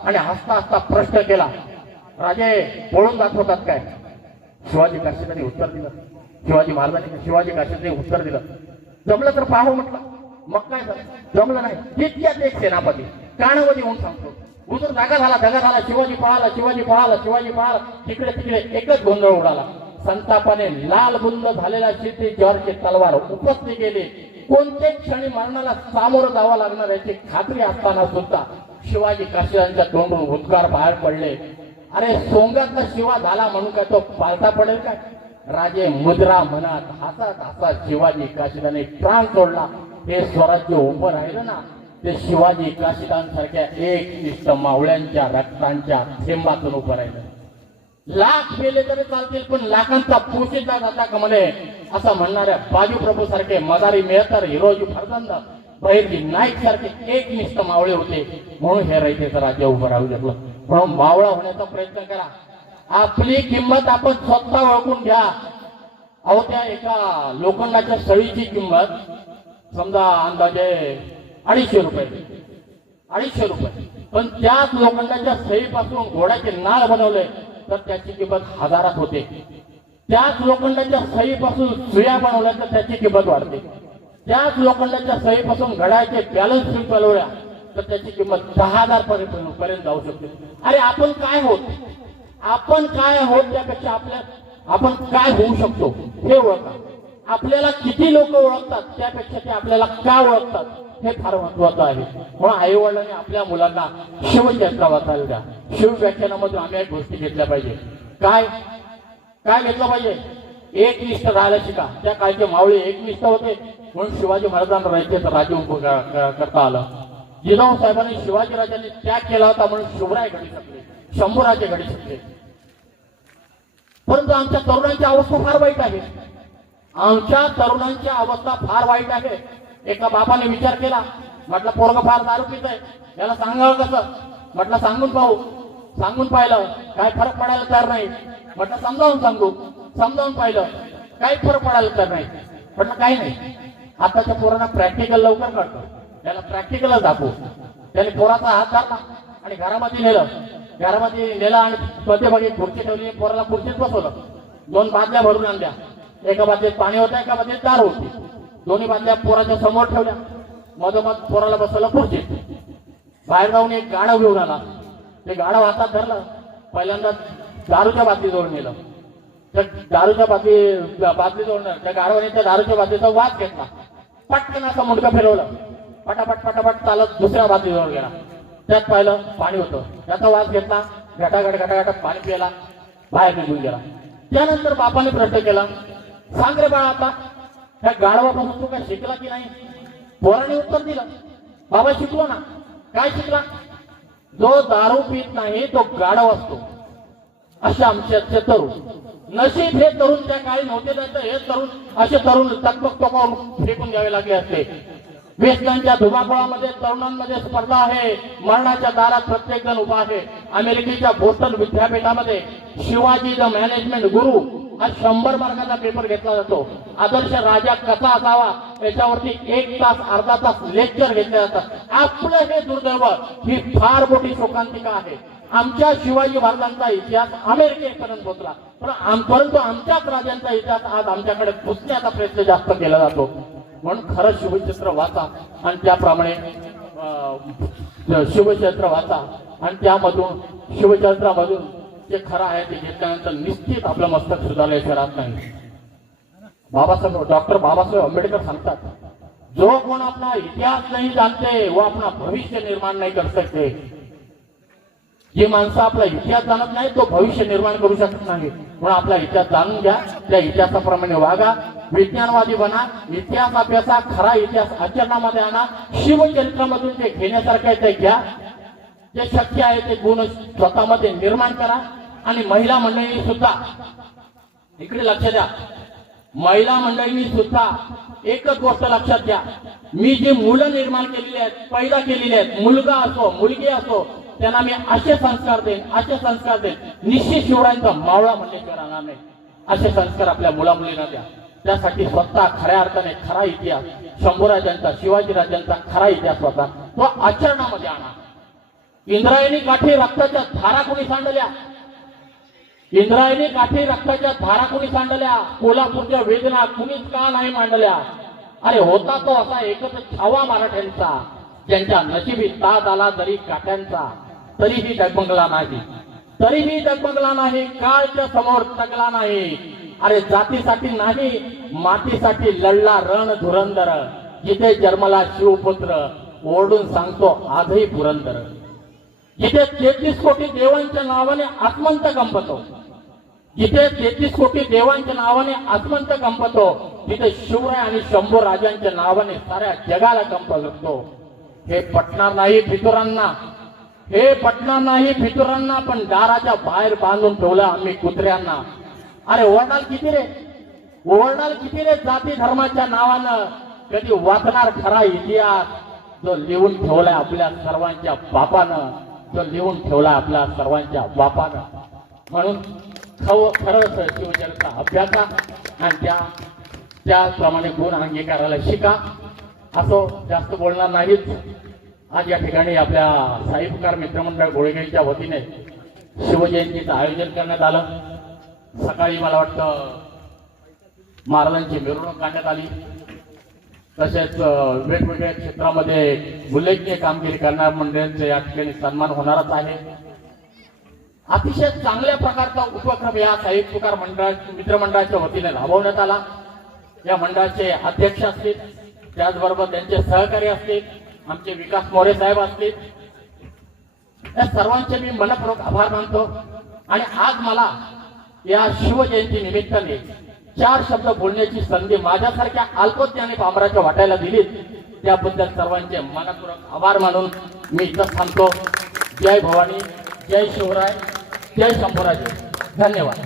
आणि हसता हसता प्रश्न केला, राजे पळून जात होतात काय? शिवाजी काशीदांनी उत्तर दिलं, शिवाजी महाराजांनी शिवाजी काशीदांनी उत्तर दिलं, जमलं तर पाहू म्हटलं. मग काय झालं? जमलं नाही. तितक्यात एक सेनापती कानामध्ये होऊन सांगतो, उजून दगा झाला, शिवाजी पळाला, शिवाजी पळाला, शिवाजी पळाला. तिकडे तिकडे एकच गोंधळ उडाला. संतापाने लाल बुंद झालेल्या क्षितिज जॉर्जची तलवार उपसली गेली. कोणत्याच क्षणी मरणाला सामोरं जावं लागणार याची खात्री असताना सुद्धा शिवाजी काशीदांच्या तोंडून उद्गार बाहेर पडले, अरे सोंगातला शिवा झाला म्हणून काय तो पालथा पडेल काय? राजे मुद्रा म्हणत हसत हसत शिवाजी काशीदांनी प्राण सोडला. हे स्वराज्य उभं राहिलं ना, ते शिवाजी काशीदांसारख्या एकनिष्ठ मावळ्यांच्या रक्तांच्या थेंबातून उभं राहिलं. लाख गेले तरी चालतील, पण लाखांचा पोशिंदा जाता कमले असं म्हणणाऱ्या बाजू प्रभू सारखे, मदारी मेहतर, हिरोजी फर्जंद, बहिर्जी नाईक सारखे एकनिष्ठ मावळे होते. म्हणून हे रयतेचं राज्य उभं राहू शकलं. म्हणून मावळा होण्याचा प्रयत्न करा. आपली किंमत आपण स्वतः ओळखून घ्या. अहो, त्या एका लोखंडाच्या सळीची किंमत समजा अंदाजे 250 रुपये, 250 रुपये. पण त्याच लोखंडाच्या सळीपासून घोड्याचे नाळ बनवले तर त्याची किंमत हजारात होते. त्याच लोखंडाच्या सळीपासून सुया बनवल्या तर त्याची किंमत वाढते. त्याच लोखंडाच्या सळीपासून घड्याचे बॅलन्स स्विच बनवल्या तर त्याची किंमत 10,000 पर्यंत जाऊ शकते. अरे आपण काय होत, आपण काय आहोत त्यापेक्षा आपण काय होऊ शकतो हे ओळखा. आपल्याला किती लोक ओळखतात त्यापेक्षा ते आपल्याला का ओळखतात हे फार महत्वाचं आहे. म्हणून आई वडिलांनी आपल्या मुलांना शिवचरित्र वाचायला द्या. शिव व्याख्यानामधून आम्ही एक गोष्टी घेतल्या पाहिजे. काय काय घेतलं पाहिजे? एकनिष्ठ राहायला शिका. त्या काळचे मावळे एकनिष्ठ होते म्हणून शिवाजी महाराजांना रयतेचं राज्य उभं करता आलं. जिजाऊ साहेबांनी शिवाजी राजांनी त्याग केला होता म्हणून शिवराय घडी शकले, शंभूराजे घडी शकले. परंतु आमच्या तरुणांची अवस्था फार वाईट आहे. आमच्या तरुणांची अवस्था फार वाईट आहे. एका बापाने विचार केला, म्हटलं पोरग फार दारू पित आहे, याला सांगावं कसं? म्हटलं सांगून पाहू. सांगून पाहिलं, काय फरक पडायला तयार नाही. म्हटलं समजावून सांगू. समजावून पाहिलं, काही फरक पडायला तयार नाही. म्हटलं काही नाही. आताच्या पोरांना प्रॅक्टिकल लवकर कळतं, त्याला प्रॅक्टिकलच दाखवू. त्याने पोराचा हात धरला आणि घरामध्ये नेलं आणि मध्यभागी खुर्ची ठेवली. पोराला खुर्चीत बसवलं. 2 बादल्या भरून आणल्या. एका बादलीत पाणी होतं, एका बादलीत दारू होती. दोन्ही बादल्या पोराच्या समोर ठेवल्या. मधोमध पोराला बसवलं खुर्चीत. बाहेर जाऊन एक गाढव घेऊन आला. ते गाढव हातात धरलं. पहिल्यांदा दारूच्या बादलीजवळ नेलं. त्या दारूच्या बादलीजवळ त्या गाढवाने त्या दारूच्या बादलीचा वास घेतला. पटकन असं मुंडकं फिरवलं. पटापट चालत दुसऱ्या बादलीजवळ गेला. त्यात पाहिलं पाणी होतं. त्याचा वास घेतला. घटाघट पाणी प्यायला बाहेर निघून गेला. त्यानंतर बापाने प्रश्न केला, सांग रे बाळा, आता ह्या गाढवापासून तू काय शिकला की नाही? पोराने उत्तर दिलं, बाबा शिकलो ना. काय शिकला? जो दारू पित नाही तो गाढव असतो. असे आमचे तरुण. नशीब हे तरुण त्या काळी नव्हते, तर हे तरुण असे तरुण तकबक टोकावून फेकून द्यावे लागले असते. वेस्टर्नच्या धुमाकुळामध्ये तरुणांमध्ये स्पर्धा आहे. मरणाच्या दारात प्रत्येक जण उभा आहे. अमेरिकेच्या बोस्टन विद्यापीठामध्ये शिवाजी द मॅनेजमेंट गुरु हा 100 मार्काचा पेपर घेतला जातो. आदर्श राजा कसा असावा याच्यावरती 1 तास अर्धा तास लेक्चर घेतले जातात. आपलं हे दुर्दैव, ही फार मोठी शोकांतिका आहे. आमच्या शिवाजी महाराजांचा इतिहास अमेरिकेपर्यंत पोहोचला, परंतु आमच्याच राजांचा इतिहास आज आमच्याकडे पुसण्याचा प्रयत्न जास्त केला जातो. म्हणून खरं शिवचरित्र वाचा आणि त्याप्रमाणे शिवचरित्र वाचा आणि त्यामधून शिवचरित्रामधून जे खरं आहे ते घेतल्यानंतर निश्चित आपलं मस्तक सुधारल्याशिवाय राहत नाही. डॉक्टर बाबासाहेब आंबेडकर सांगतात, जो कोण अपना इतिहास नहीं जानते वो अपना भविष्य निर्माण नहीं कर सकते. जे माणसं आपला इतिहास जाणत नाही तो भविष्य निर्माण करू शकत नाही. म्हणून आपला इतिहास जाणून घ्या, त्या इतिहासाप्रमाणे वागा, विज्ञानवादी बना, इतिहास अभ्यासा, खरा इतिहास आचरणामध्ये आणा. शिवचरित्रामधून जे घेण्यासारखे ते घ्या. जे शक्य आहे ते गुण स्वतःमध्ये निर्माण करा. आणि महिला मंडळींनी सुद्धा इकडे लक्ष द्या. महिला मंडळींनी सुद्धा एकच गोष्ट लक्षात घ्या, मी जी मुलं निर्माण केलेली आहेत, पैदा केलेली आहेत, मुलगा असो मुलगी असो, त्यांना मी असे संस्कार देईन. निश्चित शिवरायांचा मावळा म्हणण्याशिवाय राहणार नाही. असे संस्कार आपल्या मुलामुलींना द्या. त्यासाठी स्वतः खऱ्या अर्थाने खरा इतिहास, शंभूराजांचा, शिवाजी राजांचा खरा इतिहास होता तो आचरणामध्ये आणा. इंद्रायणी काठी रक्ताच्या धारा कोणी सांडल्या? इंद्रायणी काठी रक्ताच्या धारा कोणी सांडल्या? कोल्हापूरच्या वेदना कुणीच का नाही मांडल्या? अरे होता तो असा एकच छावा मराठ्यांचा, ज्यांच्या नशिबी ताज आला जरी काठ्यांचा, तरीही डगमगला नाही, तरीही डगमगला नाही, काळच्या समोर तगला नाही. अरे जातीसाठी नाही मातीसाठी लढला रण धुरंधर, जिथे जन्मला शिवपुत्र ओरडून सांगतो आजही पुरंदर. जिथे 33 कोटी देवांच्या नावाने आसमंत कंपतो, जिथे 33 कोटी देवांच्या नावाने आसमंत कंपतो, तिथे शिवराय आणि शंभू राजांच्या नावाने साऱ्या जगाला कंप लागतो. हे पटणार नाही फितुरांना, हे पटणार नाही फितुरांना, पण दाराच्या बाहेर बांधून ठेवलं आम्ही कुत्र्यांना. अरे ओरडाल किती रे, ओरडाल किती रे जाती धर्माच्या नावानं? कधी वाचणार खरा इतिहास जो लिहून ठेवलाय आपल्या सर्वांच्या बापानं, जो लिहून ठेवलाय आपल्या सर्वांच्या बापानं. म्हणून खरंच शिवचरित्र अभ्यासा आणि त्याप्रमाणे गुण अंगीकारायला शिका. असो जास्त बोलणार नाहीच. आज या ठिकाणी आपल्या साहित्यकार मित्रमंडळ गोळेगावच्या वतीने शिवजयंतीचं आयोजन करण्यात आलं. सकाळी मला वाटतं महाराजांची मिरवणूक काढण्यात आली. तसेच वेगवेगळ्या क्षेत्रामध्ये उल्लेखनीय कामगिरी करणाऱ्या मंडळांचे या ठिकाणी सन्मान होणारच आहे. अतिशय चांगल्या प्रकारचा उपक्रम या साहित्यकार मित्रमंडळाच्या वतीने राबवण्यात आला. या मंडळाचे अध्यक्ष असतील, त्याचबरोबर त्यांचे सहकारी असतील, आमचे विकास मोरे साहेब असतील, या सर्वांचे मी मनपूर्वक आभार मानतो. आणि आज मला या शिवजयंती निमित्ताने 4 शब्द बोलण्याची संधी माझ्यासारख्या अल्पज्ञानी पामराच्या वाटायला दिलीत, त्याबद्दल सर्वांचे मनपूर्वक आभार मानून मी इथं थांबतो. जय भवानी, जय शिवराय, जय शंभूराजे. धन्यवाद.